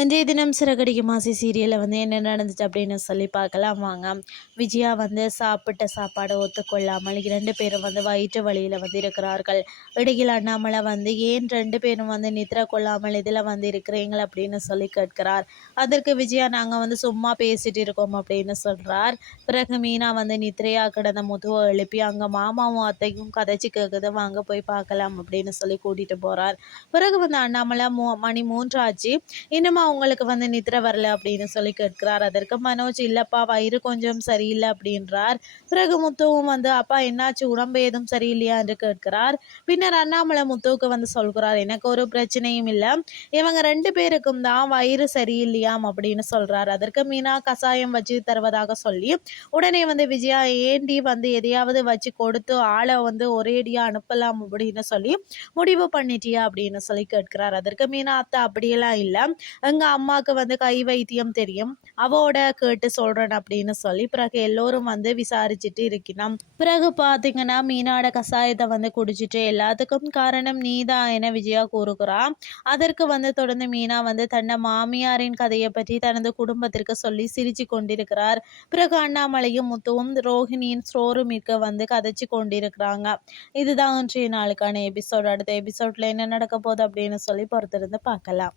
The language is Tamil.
இன்றைய தினம் சிறகடிக்கு மாசி சீரியலில் வந்து என்ன நடந்துச்சு அப்படின்னு சொல்லி பார்க்கலாம். வாங்க. விஜயா வந்து சாப்பிட்ட சாப்பாடை ஒத்துக்கொள்ளாமல் இரண்டு பேரும் வந்து வயிற்று வழியில் வந்து இருக்கிறார்கள். இடையில் அண்ணாமலை வந்து ஏன் ரெண்டு பேரும் வந்து நித்திர கொள்ளாமல் இதில் வந்து இருக்கிறீங்களா? அப்படின்னு சொல்லி கேட்கிறார். அதற்கு விஜயா நாங்கள் வந்து சும்மா பேசிட்டு இருக்கோம் அப்படின்னு சொல்கிறார் பிறகு மீனா வந்து நித்திரையா கிடந்த முதுவை எழுப்பி அங்கே மாமாவும் அத்தையும் கதைச்சி கேட்குது வாங்க போய் பார்க்கலாம் அப்படின்னு சொல்லி கூட்டிகிட்டு போகிறார் பிறகு வந்து அண்ணாமலை மூ மணி மூன்றாச்சு. இன்னும் உங்களுக்கு வந்து நித்திர வரல அப்படின்னு சொல்லி கேட்கிறார். அதற்கு மனோஜ் இல்லப்பா வயிறு கொஞ்சம் சரியில்லை அப்படின்றார். பிறகு முத்துவும் வந்து அப்பா என்னாச்சு? உடம்பு ஏதும் சரியில்லையா? என்று கேட்கிறார். பின்னர் அண்ணாமலை முத்துவுக்கு வந்து சொல்கிறார் எனக்கு ஒரு பிரச்சனையும் இல்லை. இவங்க ரெண்டு பேருக்கும் தான் வயிறு சரியில்லையாம் அப்படின்னு சொல்றார். அதற்கு மீனா கசாயம் வச்சு தருவதாக சொல்லி உடனே வந்து விஜயா ஏண்டி வந்து எதையாவது வச்சு கொடுத்து ஆளை வந்து ஒரேடியா அனுப்பலாம் அப்படின்னு சொல்லி முடிவு பண்ணிட்டியா? அப்படின்னு சொல்லி கேட்கிறார். அதற்கு மீனா அத்தை அப்படியெல்லாம் இல்லை. எங்க அம்மாவுக்கு வந்து கை வைத்தியம் தெரியும். அவோட கேட்டு சொல்றேன் அப்படின்னு சொல்லி பிறகு எல்லோரும் வந்து விசாரிச்சுட்டு இருக்கணும் பிறகு பாத்தீங்கன்னா மீனாட கசாயத்தை வந்து குடிச்சிட்டு எல்லாத்துக்கும் காரணம் நீதான் என விஜயா கூறுகிறா. அதற்கு வந்து தொடர்ந்து மீனா வந்து தன்னை மாமியாரின் கதையை பற்றி தனது குடும்பத்திற்கு சொல்லி சிரிச்சு கொண்டிருக்கிறார். பிறகு அண்ணாமலையும் முத்துவும் ரோஹிணியின் ஸ்டோரூமிற்கு வந்து கதைச்சு கொண்டிருக்கிறாங்க. இதுதான் இன்றைய நாளுக்கான எபிசோட் அடுத்த எபிசோட்ல என்ன நடக்க போகுது அப்படின்னு சொல்லி பொறுத்திருந்து பார்க்கலாம்.